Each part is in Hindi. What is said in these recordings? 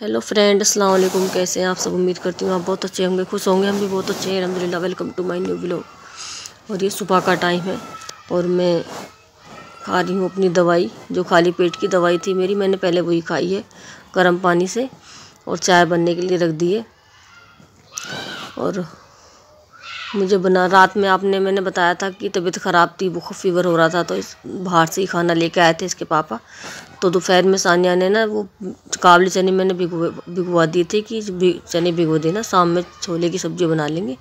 हेलो फ्रेंड, अस्सलाम वालेकुम। कैसे हैं आप सब? उम्मीद करती हूँ आप बहुत अच्छे होंगे, खुश होंगे। हम भी बहुत अच्छे हैं अल्हम्दुलिल्लाह। Welcome to my new vlog. और ये सुबह का टाइम है और मैं खा रही हूँ अपनी दवाई, जो खाली पेट की दवाई थी मेरी। मैंने पहले वही खाई है गर्म पानी से, और चाय बनने के लिए रख दी है। और मुझे बना रात में मैंने बताया था कि तबीयत ख़राब थी, बहुत फीवर हो रहा था, तो बाहर से ही खाना लेके आए थे इसके पापा। तो दोपहर में सानिया ने ना वो काबली चने मैंने भिगवा दिए थे कि चने भिगो देना, शाम में छोले की सब्ज़ी बना लेंगे।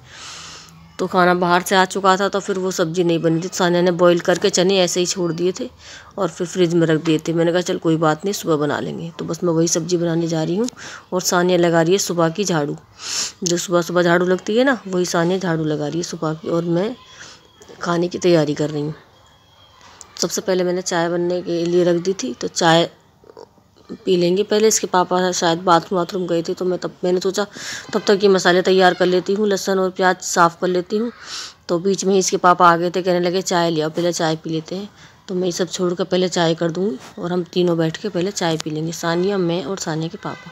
तो खाना बाहर से आ चुका था, तो फिर वो सब्ज़ी नहीं बनी थी। सानिया ने बॉईल करके चने ऐसे ही छोड़ दिए थे और फिर फ्रिज में रख दिए थे। मैंने कहा चल कोई बात नहीं, सुबह बना लेंगे। तो बस मैं वही सब्ज़ी बनाने जा रही हूँ। और सानिया लगा रही है सुबह की झाड़ू, जो सुबह सुबह झाड़ू लगती है ना, वही सानिया झाड़ू लगा रही है सुबह की। और मैं खाने की तैयारी कर रही हूँ। सबसे पहले मैंने चाय बनने के लिए रख दी थी, तो चाय पी लेंगे पहले। इसके पापा शायद बाथरूम गए थे, तो मैंने सोचा तब तक ये मसाले तैयार कर लेती हूँ, लहसुन और प्याज साफ़ कर लेती हूँ। तो बीच में ही इसके पापा आ गए थे, कहने लगे चाय ले आओ, पहले चाय पी लेते हैं। तो मैं ये सब छोड़ कर पहले चाय कर दूँगी और हम तीनों बैठ के पहले चाय पी लेंगे, सानिया, मैं और सानिया के पापा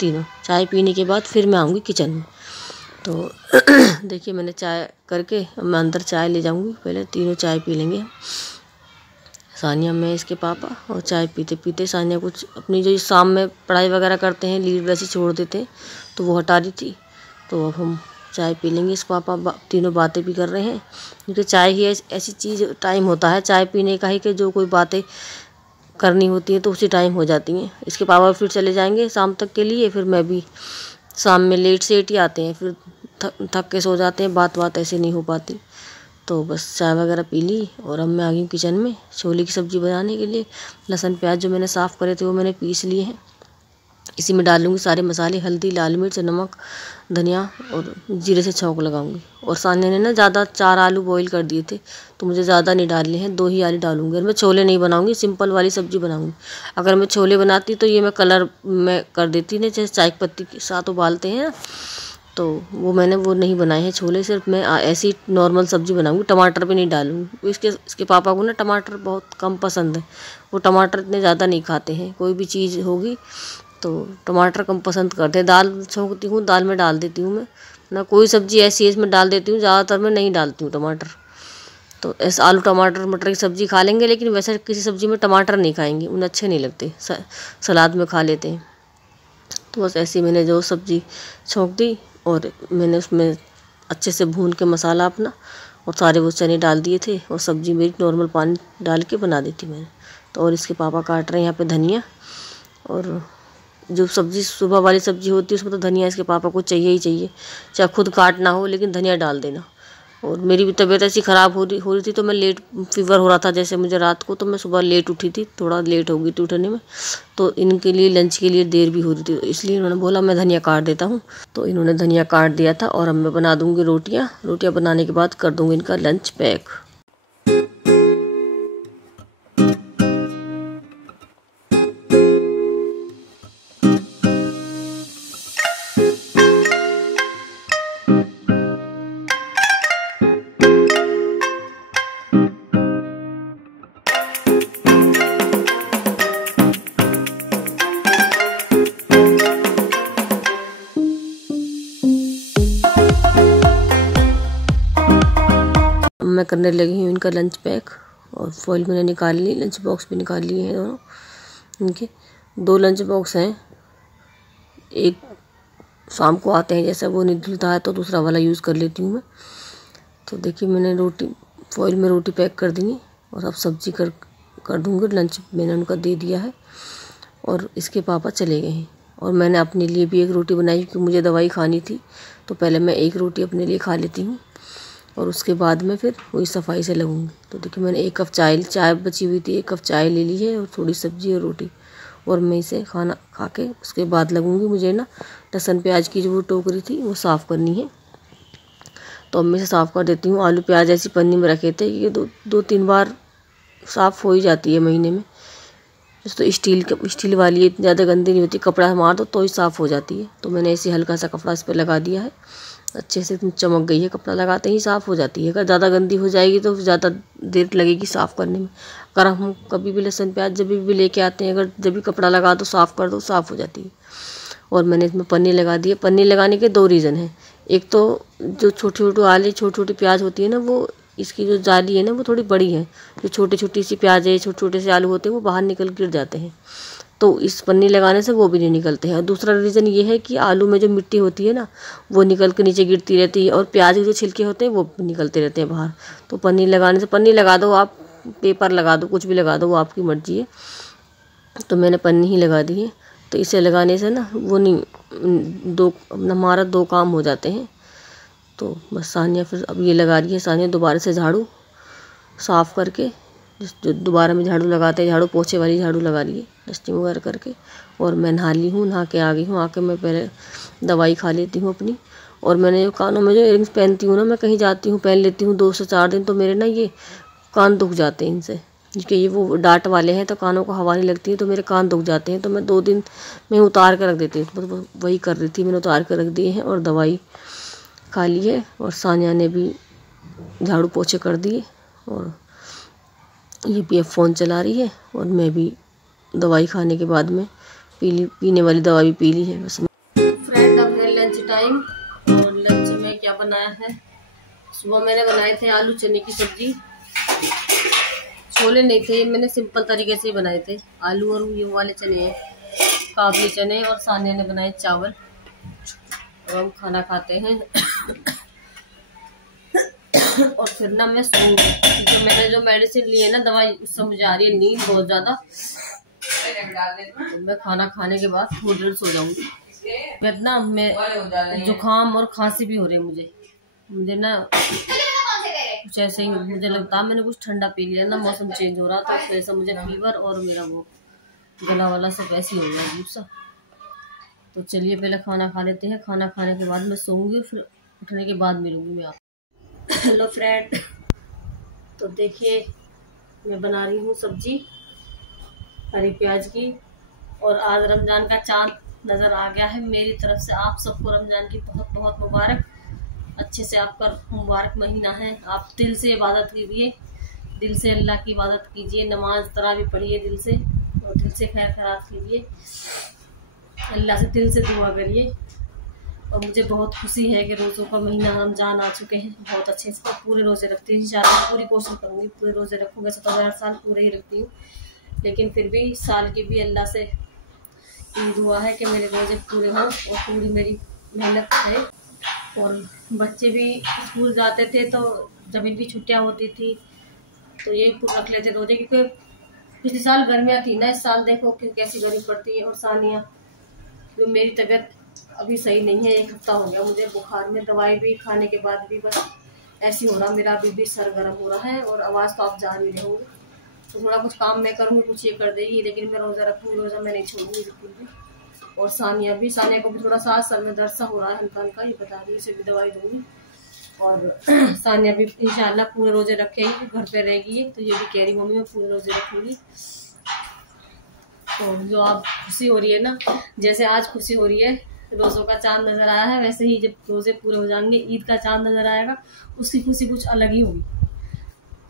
तीनों। चाय पीने के बाद फिर मैं आऊँगी किचन में। तो देखिए मैंने चाय करके मैं अंदर चाय ले जाऊँगी, पहले तीनों चाय पी लेंगे, सानिया, मैं, इसके पापा। और चाय पीते पीते सानिया कुछ अपनी जो शाम में पढ़ाई वगैरह करते हैं, लीड वैसे छोड़ देते हैं, तो वो हटा रही थी। तो अब हम चाय पी लेंगे। इस पापा तीनों बातें भी कर रहे हैं, क्योंकि चाय ही ऐसी चीज़, टाइम होता है चाय पीने का ही कि जो कोई बातें करनी होती है तो उसी टाइम हो जाती हैं। इसके पापा फिर चले जाएंगे शाम तक के लिए, फिर मैं भी शाम में लेट से ही आते हैं, फिर थक के सो जाते हैं, बात ऐसे नहीं हो पाती। तो बस चाय वगैरह पी ली और अब मैं आ गई किचन में छोले की सब्ज़ी बनाने के लिए। लहसुन प्याज जो मैंने साफ़ करे थे वो मैंने पीस लिए हैं। इसी में डालूंगी सारे मसाले, हल्दी, लाल मिर्च, नमक, धनिया और जीरे से छौंक लगाऊंगी। और सानिया ने ना ज़्यादा 4 आलू बॉईल कर दिए थे, तो मुझे ज़्यादा नहीं डालने हैं, 2 ही आलू डालूंगी। और मैं छोले नहीं बनाऊंगी, सिंपल वाली सब्ज़ी बनाऊंगी। अगर मैं छोले बनाती तो ये मैं कलर में कर देती ना, जैसे चाय पत्ती के साथ उबालते हैं ना, तो वो मैंने वो नहीं बनाए हैं छोले। सिर्फ मैं ऐसी नॉर्मल सब्ज़ी बनाऊंगी, टमाटर भी नहीं डालूंगी। इसके पापा को ना टमाटर बहुत कम पसंद है, वो टमाटर इतने ज़्यादा नहीं खाते हैं। कोई भी चीज़ होगी तो टमाटर कम पसंद करते हैं। दाल छौंकती हूँ, दाल में डाल देती हूँ मैं ना, कोई सब्ज़ी ऐसी है इसमें डाल देती हूँ, ज़्यादातर मैं नहीं डालती हूँ टमाटर। तो ऐसे आलू टमाटर मटर की सब्ज़ी खा लेंगे, लेकिन वैसे किसी सब्ज़ी में टमाटर नहीं खाएंगे, उन्हें अच्छे नहीं लगते, सलाद में खा लेते हैं। तो बस ऐसे मैंने जो सब्ज़ी छौंक दी और मैंने उसमें अच्छे से भून के मसाला अपना और सारे वो चने डाल दिए थे, और सब्ज़ी मेरी नॉर्मल पानी डाल के बना दी थी मैंने। तो और इसके पापा काट रहे हैं यहाँ पे धनिया। और जो सब्ज़ी सुबह वाली सब्ज़ी होती है उसमें तो धनिया इसके पापा को चाहिए ही चाहिए, चाहे खुद काटना हो, लेकिन धनिया डाल देना। और मेरी भी तबीयत ऐसी ख़राब हो रही थी, तो मैं लेट, फीवर हो रहा था जैसे मुझे रात को, तो मैं सुबह लेट उठी थी, थोड़ा लेट हो गई थी उठने में। तो इनके लिए लंच के लिए देर भी हो रही थी, तो इसलिए इन्होंने बोला मैं धनिया काट देता हूँ। तो इन्होंने धनिया काट दिया था। और अब मैं बना दूँगी रोटियाँ बनाने के बाद कर दूँगी इनका लंच पैक। मैं करने लगी हूँ इनका लंच पैक, और फॉइल मैंने निकाल ली, लंच बॉक्स भी निकाल लिए हैं दोनों। इनके 2 लंच बॉक्स हैं, एक शाम को आते हैं, जैसा वो नहीं धुलता है तो दूसरा वाला यूज़ कर लेती हूँ मैं। तो देखिए मैंने फॉइल में रोटी पैक कर दी है, और अब सब्ज़ी कर दूँगी। लंच मैंने उनका दे दिया है और इसके पापा चले गए हैं। और मैंने अपने लिए भी एक रोटी बनाई, क्योंकि मुझे दवाई खानी थी, तो पहले मैं एक रोटी अपने लिए खा लेती हूँ और उसके बाद में फिर वही सफाई से लगूंगी। तो देखिए मैंने 1 कप चाय बची हुई थी, 1 कप चाय ले ली है और थोड़ी सब्ज़ी और रोटी, और मैं इसे खाना खा के उसके बाद लगूंगी। मुझे ना लहसुन प्याज की जो वो टोकरी थी वो साफ़ करनी है, तो अब मैं इसे साफ़ कर देती हूँ। आलू प्याज ऐसी पन्नी में रखे थे, ये 2-3 बार साफ़ हो ही जाती है महीने में। तो स्टील वाली इतनी ज़्यादा गंदी नहीं होती, कपड़ा मार दो तो ही साफ़ हो जाती है। तो मैंने ऐसे हल्का सा कपड़ा इस पर लगा दिया है, अच्छे से चमक गई है, कपड़ा लगाते ही साफ़ हो जाती है। अगर ज़्यादा गंदी हो जाएगी तो ज़्यादा देर लगेगी साफ़ करने में। अगर हम कभी भी लहसुन प्याज जब भी लेके आते हैं, अगर जब भी कपड़ा लगा दो, साफ़ कर दो, साफ़ हो जाती है। और मैंने इसमें पन्नी लगा दी है। पन्नी लगाने के 2 रीज़न हैं। एक तो जो छोटी छोटी प्याज होती है ना, वो इसकी जो जाली है ना वो थोड़ी बड़ी है। जो छोटी सी प्याज है, छोटे से आलू होते हैं, वो बाहर निकल गिर जाते हैं, तो इस पन्नी लगाने से वो भी नहीं निकलते हैं। और दूसरा रीज़न ये है कि आलू में जो मिट्टी होती है ना, वो निकल के नीचे गिरती रहती है, और प्याज के जो छिलके होते हैं वो निकलते रहते हैं बाहर। तो पन्नी लगाने से, पन्नी लगा दो आप, पेपर लगा दो, कुछ भी लगा दो, वो आपकी मर्जी है। तो मैंने पन्नी ही लगा दी है। तो इसे लगाने से ना वो नहीं, हमारा 2 काम हो जाते हैं। तो बस सानिया फिर अब ये लगा रही है। सानिया दोबारा से झाड़ू साफ़ करके, जो दोबारा में झाड़ू लगाते हैं, झाड़ू पोछे वाली झाड़ू लगा रही है डस्टिंग वगैरह करके। और मैं नहा ली हूँ, नहा के आ गई हूँ। आके मैं पहले दवाई खा लेती हूँ अपनी। और मैंने जो कानों में जो इयरिंग्स पहनती हूँ ना, मैं कहीं जाती हूँ पहन लेती हूँ 2 से 4 दिन, तो मेरे ना ये कान दुख जाते हैं इनसे, क्योंकि ये वो डाट वाले हैं, तो कानों को हवा नहीं लगती है, तो मेरे कान दुख जाते हैं। तो मैं 2 दिन में उतार कर रख देती हूँ। तो वही कर रही थी, मैंने उतार कर रख दिए हैं और दवाई खा ली है। और सानिया ने भी झाड़ू पोछे कर दिए, और ये भी अब फ़ोन चला रही है। और मैं भी दवाई खाने के बाद में पीने वाली दवा भी पी ली है। बस फ्रेंड, अब है लंच टाइम, और लंच में क्या बनाया है। सुबह मैंने बनाए थे आलू चने की सब्जी। छोले नहीं थे, मैंने सिंपल तरीके से ही बनाए थे। आलू और ये वाले चने हैं, काबुली चने। और सानिया ने बनाए चावल। और हम खाना खाते हैं और फिर ना मैं सोऊंगी, क्योंकि मैंने जो मेडिसिन ली है ना, दवाई, उससे मुझे आ रही है नींद बहुत ज़्यादा। तो मैं खाना खाने के बाद थोड़ी देर सो जाऊंगी। इतना मैं जुकाम और खांसी भी हो रही है मुझे ना कुछ ऐसे ही मुझे लगता है मैंने कुछ ठंडा पी लिया ना, मौसम चेंज हो रहा था, तो ऐसा मुझे फीवर और मेरा वो गला वाला सब ऐसे ही हो गया अजीब सा। तो चलिए पहले खाना खा लेते हैं। खाना खाने के बाद मैं सोऊंगी, फिर उठने के बाद मिलूंगी मैं आपको। हेलो फ्रेंड, तो देखिए मैं बना रही हूँ सब्जी हरी प्याज की। और आज रमज़ान का चाँद नज़र आ गया है। मेरी तरफ से आप सबको रमज़ान की बहुत बहुत मुबारक। अच्छे से आपका मुबारक महीना है। आप दिल से इबादत कीजिए, दिल से अल्लाह की इबादत कीजिए, नमाज तरावी पढ़िए दिल से, और दिल से खैर खैरात कीजिए, अल्लाह से दिल से दुआ करिए। और मुझे बहुत खुशी है कि रोज़ों का महीना रमज़ान आ चुके हैं। बहुत अच्छे से पूरे रोज़े रखती हूँ, इंशाअल्लाह पूरी कोशिश करूँगी पूरे रोज़े रखूँ। वैसे तो हर साल पूरे ही रखती हूँ, लेकिन फिर भी साल की भी अल्लाह से दुआ है कि मेरे रोज़े पूरे हों, और पूरी मेरी मेहनत है। और बच्चे भी स्कूल जाते थे, तो जब इनकी छुट्टियाँ होती थी तो यही रख लेते रोज़े, क्योंकि पिछले साल गर्मियाँ थी ना, इस साल देखो कि कैसी गर्मी पड़ती है। और सानिया, तो मेरी तबीयत अभी सही नहीं है। 1 हफ्ता हो गया मुझे बुखार में, दवाई भी खाने के बाद भी बस ऐसी हो रहा। मेरा अभी भी सर गर्म हो रहा है, और आवाज़ तो आप जान ही रहे होंगे। तो थोड़ा कुछ काम मैं करूँगी, कुछ ये कर देगी, लेकिन मैं रोज़ा रखूँगी, रोज़ा मैं नहीं छोड़ूंगी बिल्कुल भी। और सानिया को भी थोड़ा सा सर में दर्द सा हो रहा है हल्का हल्का, ये बता रही है, इसे भी दवाई दूँगी। और सानिया भी इंशाल्लाह पूरे रोज़े रखेगी, घर पे रहेगी, तो ये भी कह रही मम्मी मैं पूरे रोज़े रखूँगी। तो जो आप खुशी हो रही है ना, जैसे आज खुशी हो रही है रोज़ों का चांद नज़र आया है, वैसे ही जब रोज़े पूरे हो जाएंगे, ईद का चांद नज़र आएगा, उसकी खुशी कुछ अलग ही होगी।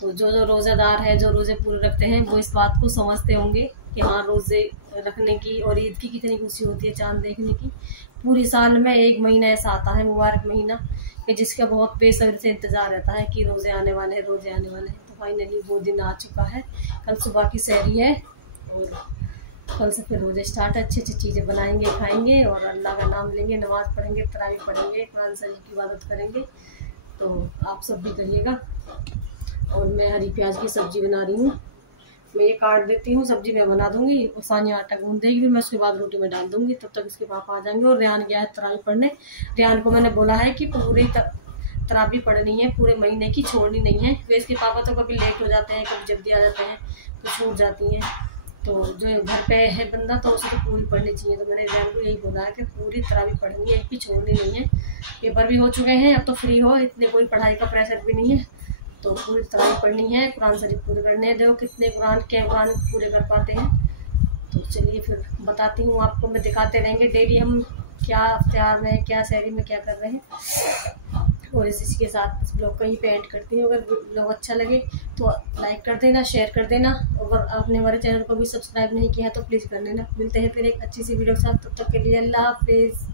तो जो रोज़ेदार है, जो रोज़े पूरे रखते हैं, वो इस बात को समझते होंगे कि हाँ, रोज़े रखने की और ईद की कितनी खुशी होती है, चांद देखने की। पूरी साल में 1 महीना ऐसा आता है, मुबारक महीना, कि जिसका बहुत बेसब्री से इंतज़ार रहता है कि रोज़े आने वाले हैं, रोज़े आने वाले हैं। तो फाइनली वो दिन आ चुका है। कल सुबह की सहरी है, और कल से फिर रोज़े स्टार्ट है। अच्छी अच्छी चीज़ें बनाएंगे, खाएंगे, और अल्लाह का नाम लेंगे, नमाज़ पढ़ेंगे, तरावी पढ़ेंगे, कुरान शरीफ की इबादत करेंगे। तो आप सब भी करिएगा। और मैं हरी प्याज की सब्ज़ी बना रही हूँ। मैं ये काट देती हूँ, सब्ज़ी मैं बना दूँगी, और सानिया आटा गूँध देगी, फिर मैं उसके बाद रोटी में डाल दूँगी। तब तक इसके पापा आ जाएंगे। और रेहान गया है तरावी पढ़ने। रेहान को मैंने बोला है कि पूरी तरावी पढ़नी है, पूरे महीने की छोड़नी नहीं है। फिर इसके पापा तो कभी लेट हो जाते हैं, कभी जल्दी आ जाते हैं, तो छूट जाती हैं। तो जो घर पे है बंदा, तो उसे तो पूरी पढ़नी चाहिए। तो मैंने रेहान को यही बोला है कि पूरी तरावी पढ़नी है, एक भी छोड़नी नहीं है। पेपर भी हो चुके हैं, अब तो फ्री हो, इतने कोई पढ़ाई का प्रेशर भी नहीं है। तो पूरी तरावी पढ़नी है, कुरान शरीफ पूरे करने हैं। देखो कितने कुरान पूरे कर पाते हैं। तो चलिए फिर बताती हूँ आपको, मैं दिखाते रहेंगे डेली हम क्या इफ्तियार में, क्या सहरी में क्या कर रहे हैं। और इसी के साथ इस ब्लॉग को ही पे एंड करती हूँ। अगर ब्लॉग अच्छा लगे तो लाइक कर देना, शेयर कर देना। अगर आपने हमारे चैनल को भी सब्सक्राइब नहीं किया है तो प्लीज़ कर लेना। मिलते हैं फिर एक अच्छी सी वीडियो के साथ, तब तक के लिए अल्लाह हाफिज़।